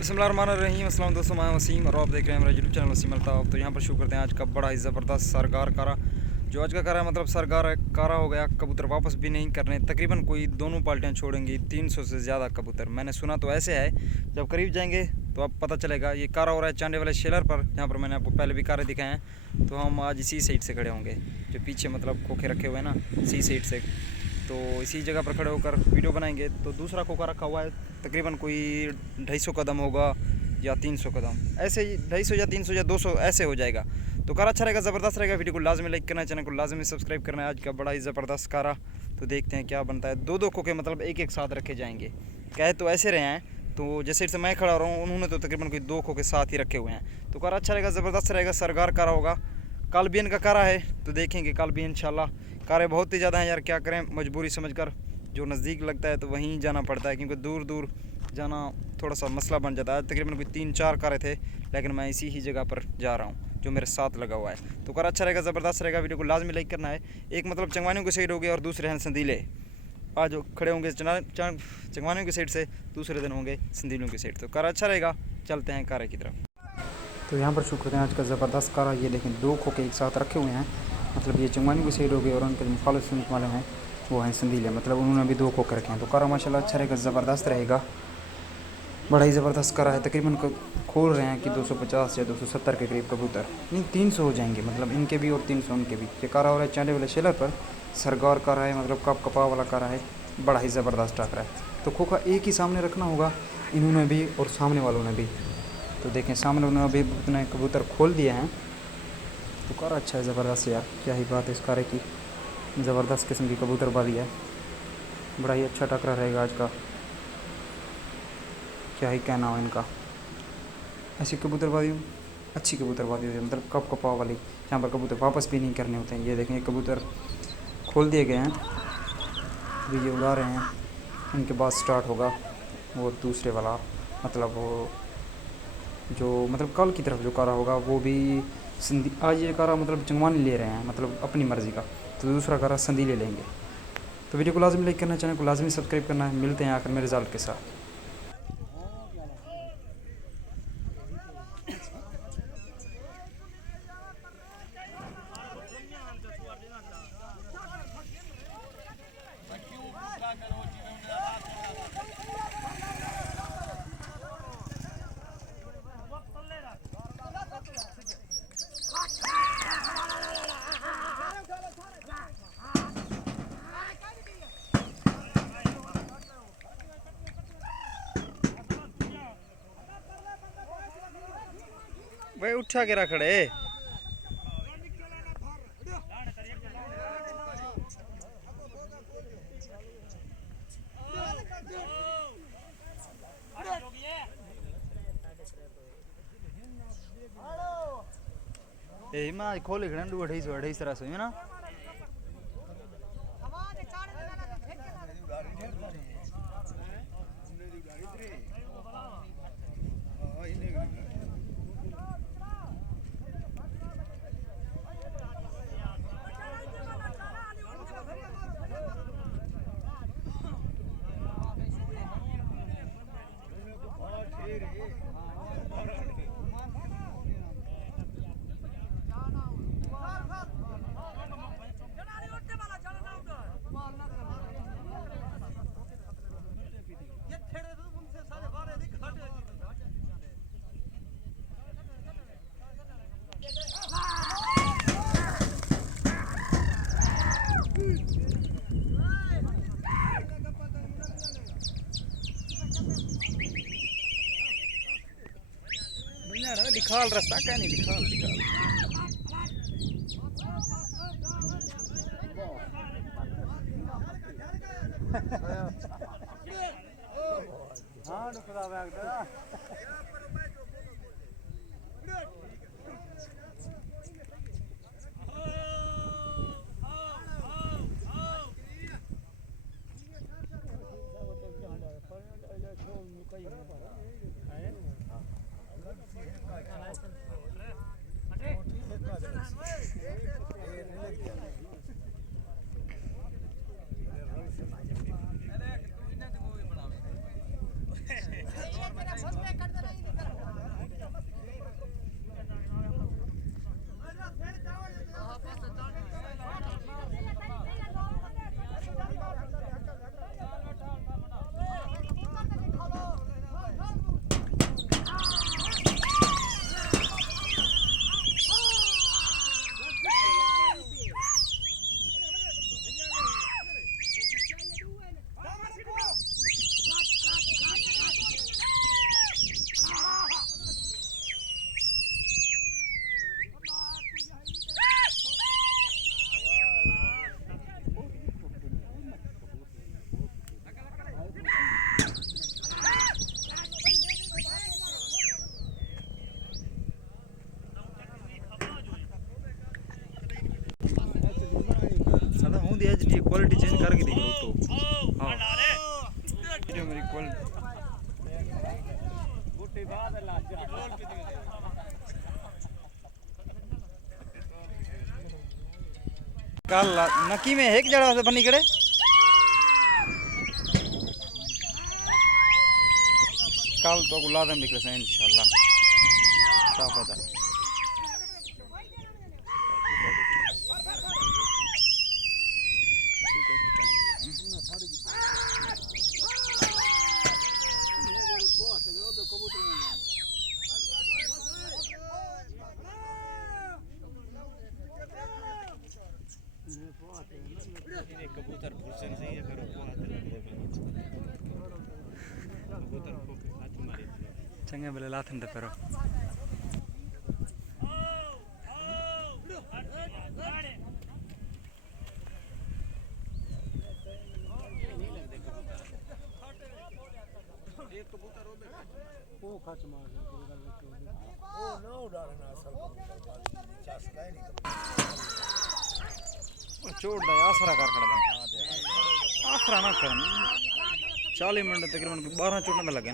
बिस्मिल्लाहिर्रहमानिर्रहीम। अस्सलाम दोस्तों, मैं वसीम और आप देख रहे हैं मेरा यूट्यूब चैनल वसीम अल्ताफ़। तो यहाँ पर शुरू करते हैं आज का बड़ा ही ज़बरदस्त सरगार कारा। जो आज का कारा है मतलब सरगार कारा हो गया। कबूतर वापस भी नहीं करने, तकरीबन कोई दोनों पार्टियाँ छोड़ेंगी 300 से ज़्यादा कबूतर। मैंने सुना तो ऐसे है, जब करीब जाएंगे तो अब पता चलेगा। ये कारा हो रहा है चांडे वाले शेलर पर, जहाँ पर मैंने आपको पहले भी कारे दिखाए हैं। तो हम आज इसी साइड से खड़े होंगे, जो पीछे मतलब खोखे रखे हुए हैं ना, इसी साइड से। तो इसी जगह पर खड़े होकर वीडियो बनाएंगे। तो दूसरा खोखा रखा हुआ है, तकरीबन कोई 250 कदम होगा या 300 कदम, ऐसे ही 250 या 300 या 200 ऐसे हो जाएगा। तो कारा अच्छा रहेगा, ज़बरदस्त रहेगा। वीडियो को लाजमी लाइक करना है, चैनल को लाजमी सब्सक्राइब करना है। आज का बड़ा ही ज़बरदस्त कारा। तो देखते हैं क्या बनता है। दो खोखे मतलब एक एक साथ रखे जाएंगे। कहे तो ऐसे रहे हैं, तो जिस साइड से मैं खड़ा रहा हूँ उन्होंने तो तकरीबन कोई 2 खोखे साथ ही रखे हुए हैं। तो कारा अच्छा रहेगा, ज़बरदस्त रहेगा, सरगार कारा होगा। कल भी इनका कारा है, तो देखेंगे कल भी इंशाल्लाह। कारें बहुत ही ज़्यादा हैं यार, क्या करें, मजबूरी समझकर जो नज़दीक लगता है तो वहीं जाना पड़ता है, क्योंकि दूर दूर जाना थोड़ा सा मसला बन जाता है। तकरीबन कोई 3-4 कारें थे, लेकिन मैं इसी ही जगह पर जा रहा हूँ जो मेरे साथ लगा हुआ है। तो कारा अच्छा रहेगा, ज़बरदस्त रहेगा। वीडियो को लाजमी लाइक करना है। एक मतलब चंगवानियों की साइड हो गया और दूसरे हैं संदीले। आज खड़े होंगे चंगवानियों की साइड से, दूसरे दिन होंगे संदीलों की साइड। तो कारा अच्छा रहेगा, चलते हैं कारे की तरफ। तो यहाँ पर शुरू करते हैं आज का ज़बरदस्त कारा। ये लेकिन 2 खोखे एक साथ रखे हुए हैं, मतलब ये चंगवानी की साइड हो गई और उनके जो मुखालिफ सुनने वाले हैं वो हैं संदीले, मतलब उन्होंने भी 2 खोखे रखे हैं। तो कारा माशाल्लाह अच्छा रहेगा, ज़बरदस्त रहेगा, बड़ा ही ज़बरदस्त कारा है। तकरीबन खोल रहे हैं कि 250 या 270 के करीब कबूतर, नहीं 300 हो जाएंगे, मतलब इनके भी और 300 उनके भी। ये कारा हो रहा है चांडे वाले शेलर पर, सरगार कारा है, मतलब कप कपा वाला कारा है, बड़ा ही ज़बरदस्त टाकरा है। तो खोखा एक ही सामने रखना होगा, इन्होंने भी और सामने वालों ने भी। तो देखें सामने उन्होंने अभी उतने कबूतर खोल दिए हैं। तो कारा अच्छा है, ज़बरदस्त यार, क्या ही बात है इस कारे की। ज़बरदस्त किस्म की कबूतरबाजी है, बड़ा ही अच्छा टकरा रहेगा आज का, क्या ही कहना हो इनका। ऐसी कबूतरबाजी अच्छी कबूतरबाजी होती है, मतलब कप कपाव वाली, जहाँ पर कबूतर वापस भी नहीं करने होते हैं। ये देखें कबूतर खोल दिए गए हैं, अभी ये उड़ा रहे हैं, इनके बाद स्टार्ट होगा वो दूसरे वाला, मतलब वो जो मतलब कल की तरफ जो कारा होगा वो भी आज ये कारा मतलब चंगवानी ले रहे हैं, मतलब अपनी मर्ज़ी का। तो दूसरा कारा संदीले लेंगे। तो वीडियो को लाजमी लाइक करना, चैनल को लाजमी सब्सक्राइब करना है। मिलते हैं आखिर में रिज़ल्ट के साथ। भाई उठा के रखड़े मैं आज खोले खड़े 250 तरह से ना। दिखाल रास्ता क्या नहीं, दिखाल दिखाल दी एचडी क्वालिटी चेंज करके देख लो तो हाँ वीडियो मेरी क्वालिटी कल नकी में एक जगह से बनी करे कल तो गुलादम निकले से इंशाल्लाह साफ बता कबूतर फुर्सन से ये करो को हाथ लग दे कबूतर को हाथ मारे चंगे बले लाथन दे pero एक कबूतर हो वो खच मार दे वो ना उड़ाना असल चासका है नहीं चोट दा आसरा कर खड़ा आसरा ना कर 40 मिनट तकरीबन 12 चोट में लगे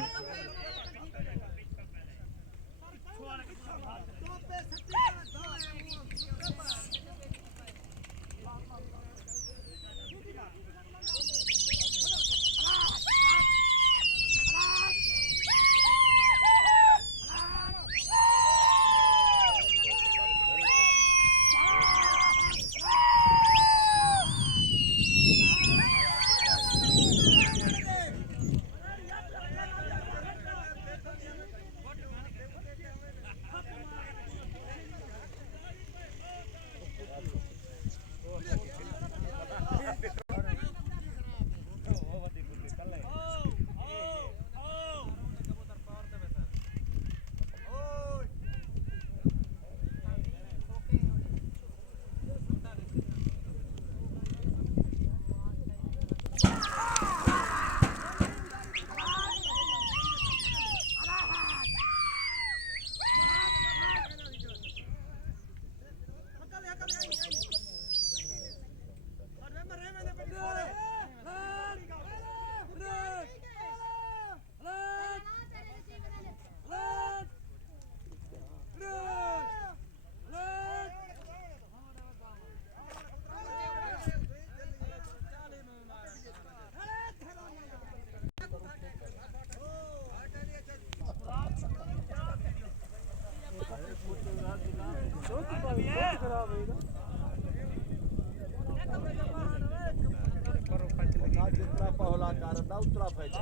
जितना पहला कारदा उतना फायदा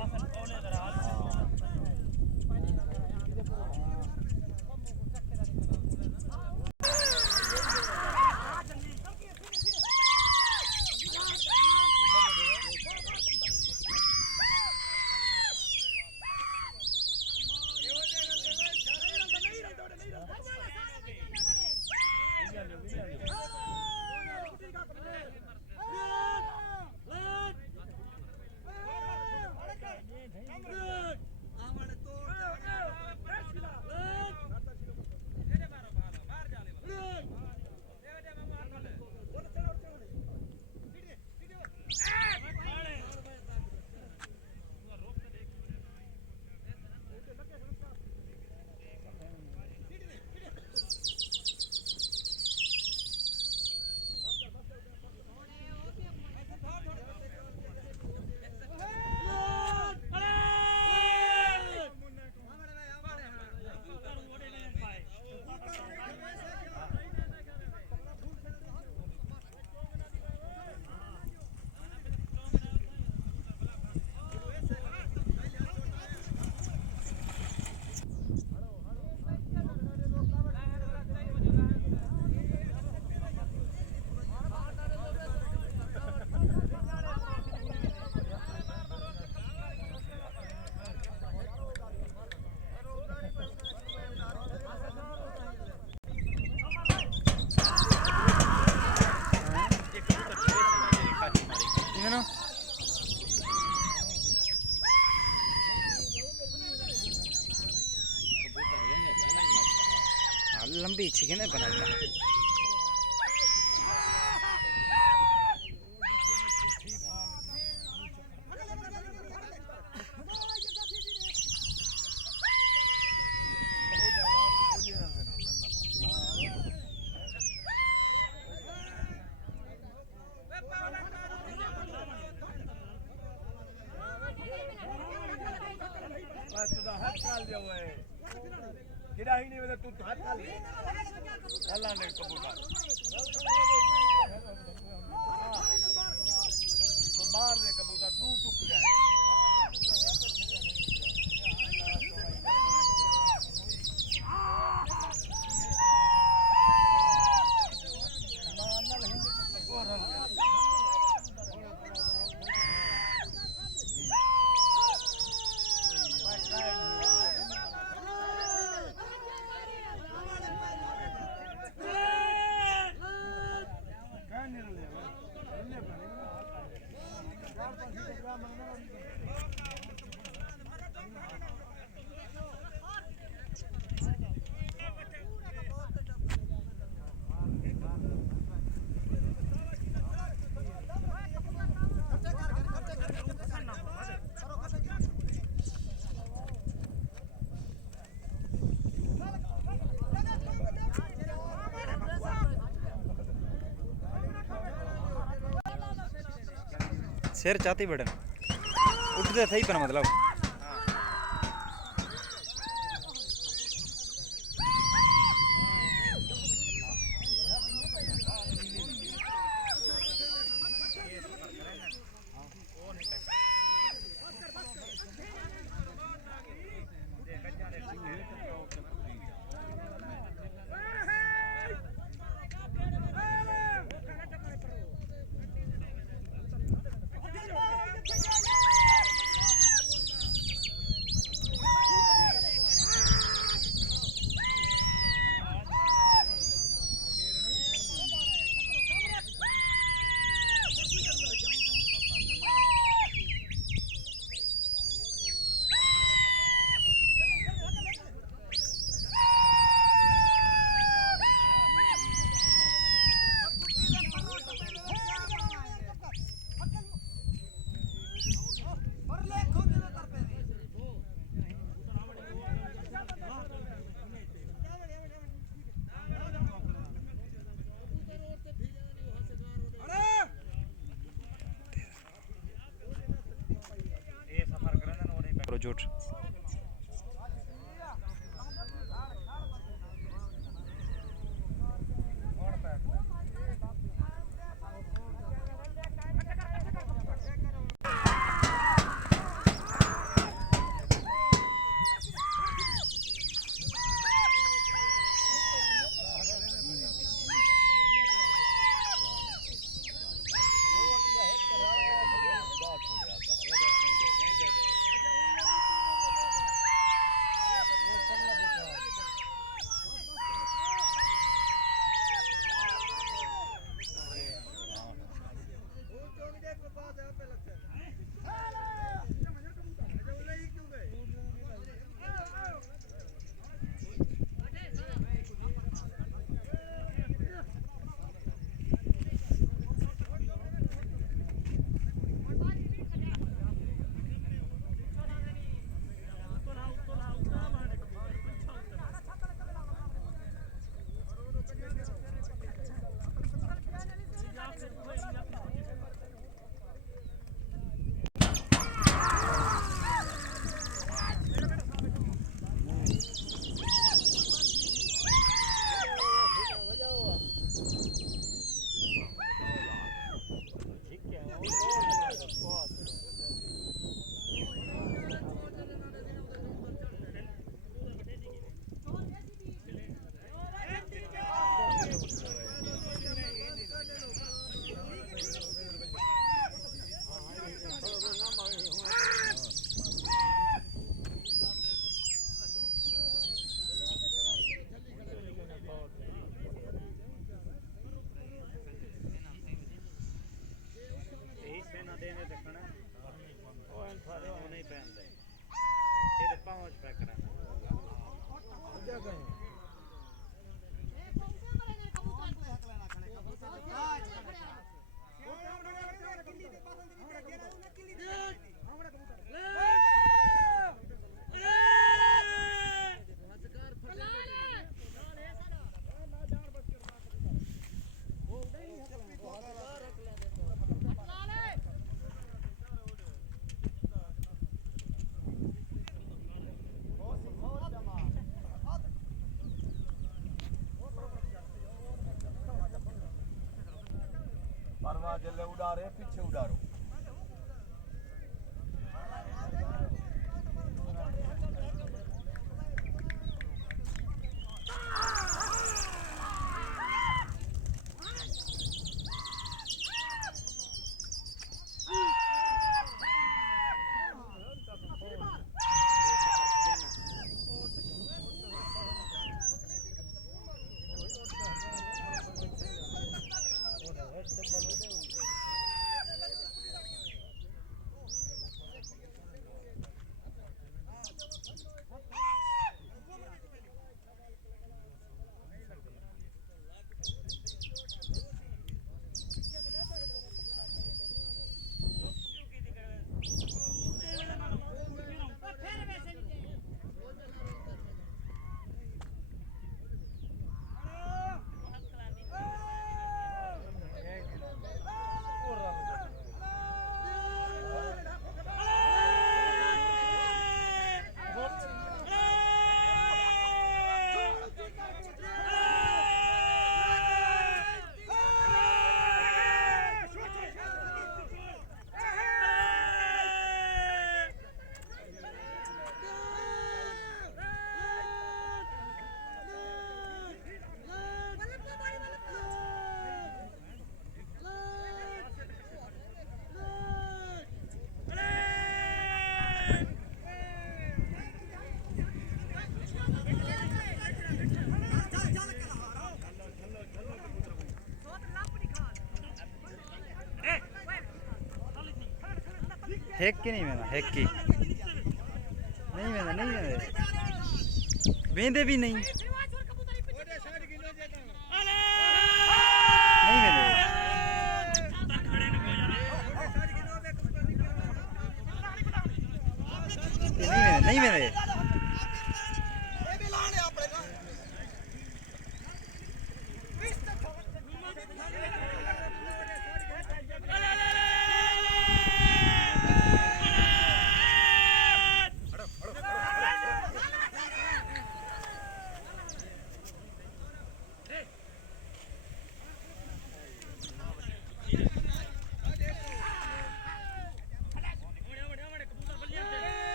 लंबी छिकने बना डाल दिया हुआ है गिरा ही नहीं मतलब तू हाथ डाल अल्लाह ने कबूतर तो मार दे कबूतर तू टूट जाए शेर चाहती बड़न उठते सही पर मतलब झूठ जल्ले उड़ा रहे पीछे उड़ारो हेक की नहीं मेरा हेक की नहीं मेरा नहीं मेरे बेंदे भी नहीं नहीं मेरे नहीं मेरे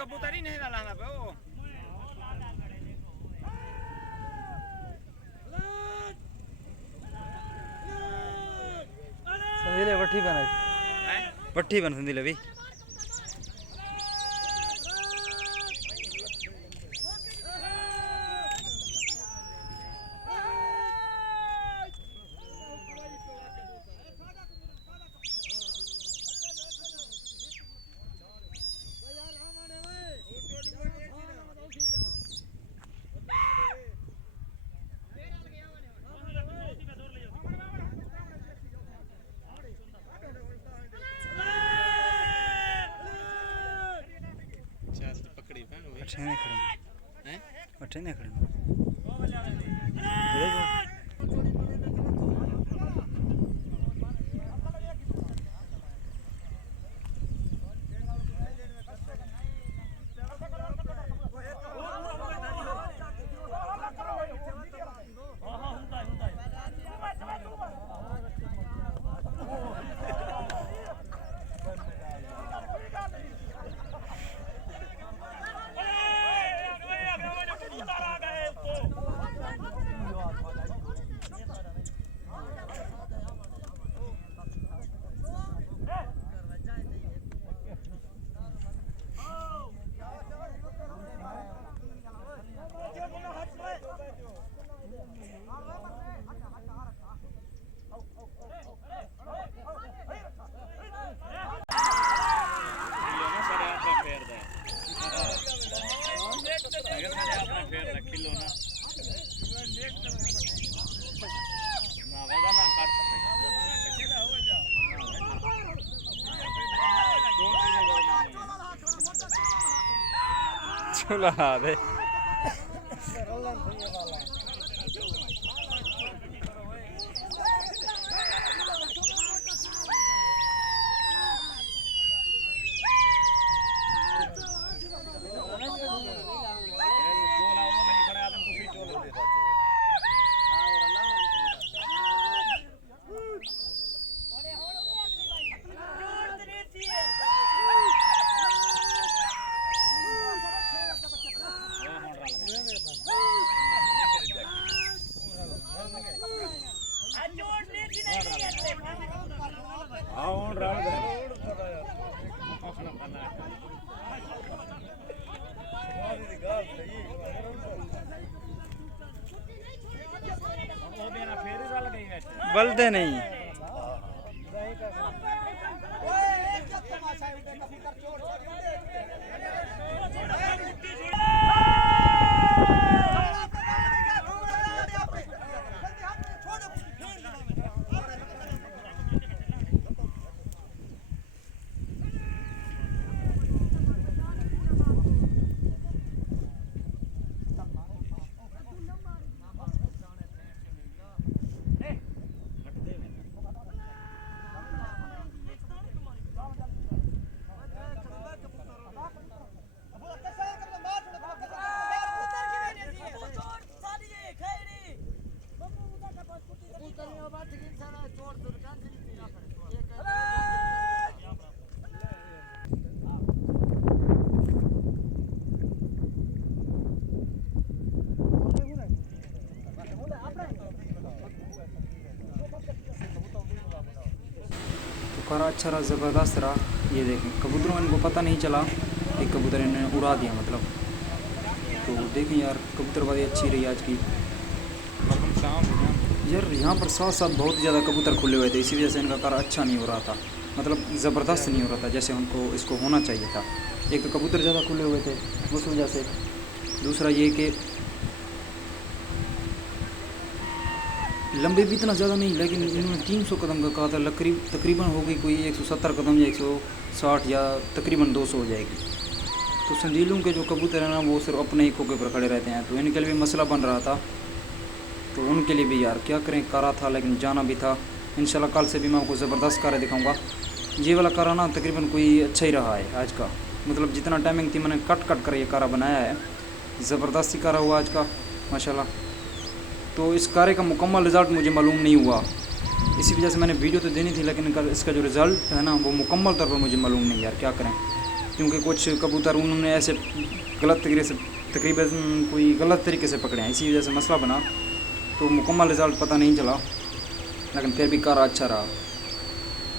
कबूतर ही नहीं डालना पे वो संदीले पट्टी बना पट्टी बन संदीले भी अठे ने खड़े हैं अठे ने खड़े अगर सारे अपना फेर रख लो ना ना वेदा ना काट चला दे बलते नहीं करा अच्छा रहा, ज़बरदस्त रहा। ये देखें कबूतरों इनको पता नहीं चला कि कबूतर इन्होंने उड़ा दिया मतलब। तो देखें यार कबूतरबाजी अच्छी रही आज की। यार यहाँ पर साथ साथ बहुत ज़्यादा कबूतर खुले हुए थे, इसी वजह से इनका करा अच्छा नहीं हो रहा था, मतलब ज़बरदस्त नहीं हो रहा था जैसे उनको इसको होना चाहिए था। एक तो कबूतर ज़्यादा खुले हुए थे उस वजह से, दूसरा ये कि लंबे भी इतना ज़्यादा नहीं, लेकिन इन्होंने 300 कदम का कहा था, तकरीबन हो गई कोई 170 कदम या 160 या तकरीबन 200 हो जाएगी। तो संजीलों के जो कबूतर हैं ना वो सिर्फ अपने ही खोखे पर खड़े रहते हैं, तो इनके लिए भी मसला बन रहा था। तो उनके लिए भी यार क्या करें, करा था लेकिन जाना भी था। इंशाल्लाह कल से भी मैं आपको ज़बरदस्त कारा दिखाऊँगा। ये वाला कारा ना तकरीबन कोई अच्छा ही रहा है आज का, मतलब जितना टाइमिंग थी मैंने कट कर ये कारा बनाया है, ज़बरदस्ती कारा हुआ आज का माशाल्लाह। तो इस कार्य का मुकम्मल रिज़ल्ट मुझे मालूम नहीं हुआ, इसी वजह से मैंने वीडियो तो देनी थी, लेकिन इसका जो रिज़ल्ट है ना वो मुकम्मल तौर पर मुझे मालूम नहीं यार क्या करें। क्योंकि कुछ कबूतर उन्होंने ऐसे गलत तरीके से तकरीबन कोई गलत तरीके से पकड़े हैं, इसी वजह से मसला बना। तो मुकम्मल रिज़ल्ट पता नहीं चला, लेकिन फिर भी कारा अच्छा रहा।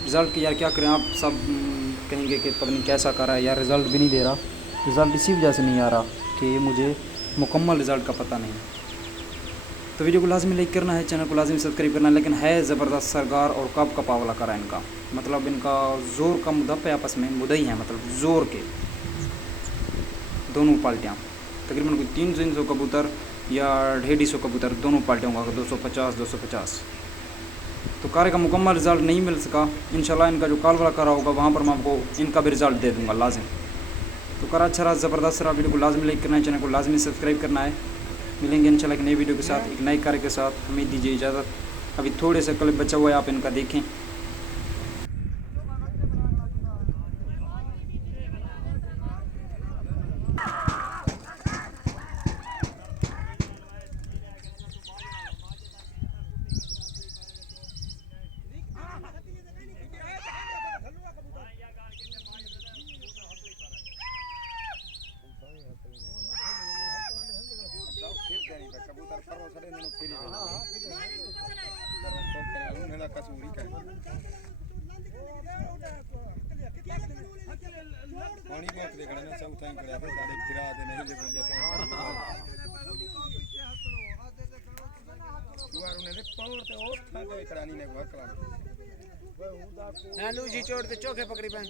रिज़ल्ट की यार क्या करें, आप सब कहेंगे कि पता नहीं कैसा कारा है यार, रिज़ल्ट भी नहीं दे रहा। रिज़ल्ट इसी वजह से नहीं आ रहा कि मुझे मुकम्मल रिज़ल्ट का पता नहीं। तो वीडियो को लाजमी लाइक करना है, चैनल को लाजमी सब्सक्राइब करना है। लेकिन है ज़बरदस्त सरगार और कब का पावला करा इनका, मतलब इनका ज़ोर का मुद्दा पे आपस में मुद्दा ही है, मतलब ज़ोर के दोनों पार्टियाँ तकरीबन कोई 300 कबूतर या 150 कबूतर दोनों पार्टियों का 250। तो कार्य का मुकम्मल रिज़ल्ट नहीं मिल सका। इंशाल्लाह इनका जो काल वाला करा होगा वहाँ पर मैं आपको इनका भी रिज़ल्ट दे दूँगा लाजिम। तो करा अच्छा रहा, ज़बरदस्त रहा। वीडियो को लाजमी लाइक करना है, चैनल को लाजमी सब्सक्राइब करना है। मिलेंगे इंशाल्लाह एक नई वीडियो के साथ, एक नए कार्य के साथ। हमें दीजिए इजाज़त, अभी थोड़े से क्लिप बचा हुआ है, आप इनका देखें। पानी बहुत देखने ना सब टाइम करे सारे फिरा दे नहीं देखो जैसे दुआर उन्हें पावर ते और था के करानी ने वकला नालू जी चोड़ ते चोखे पकड़ी बन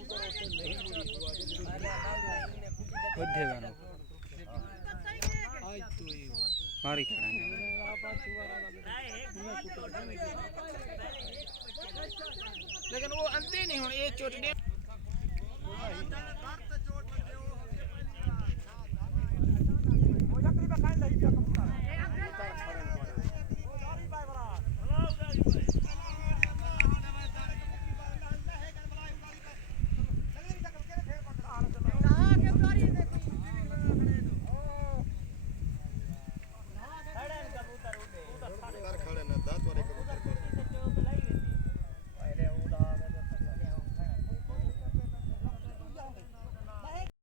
बुद्धे मारी खड़ा है लेकिन वो अंधे नहीं होने ये चोटने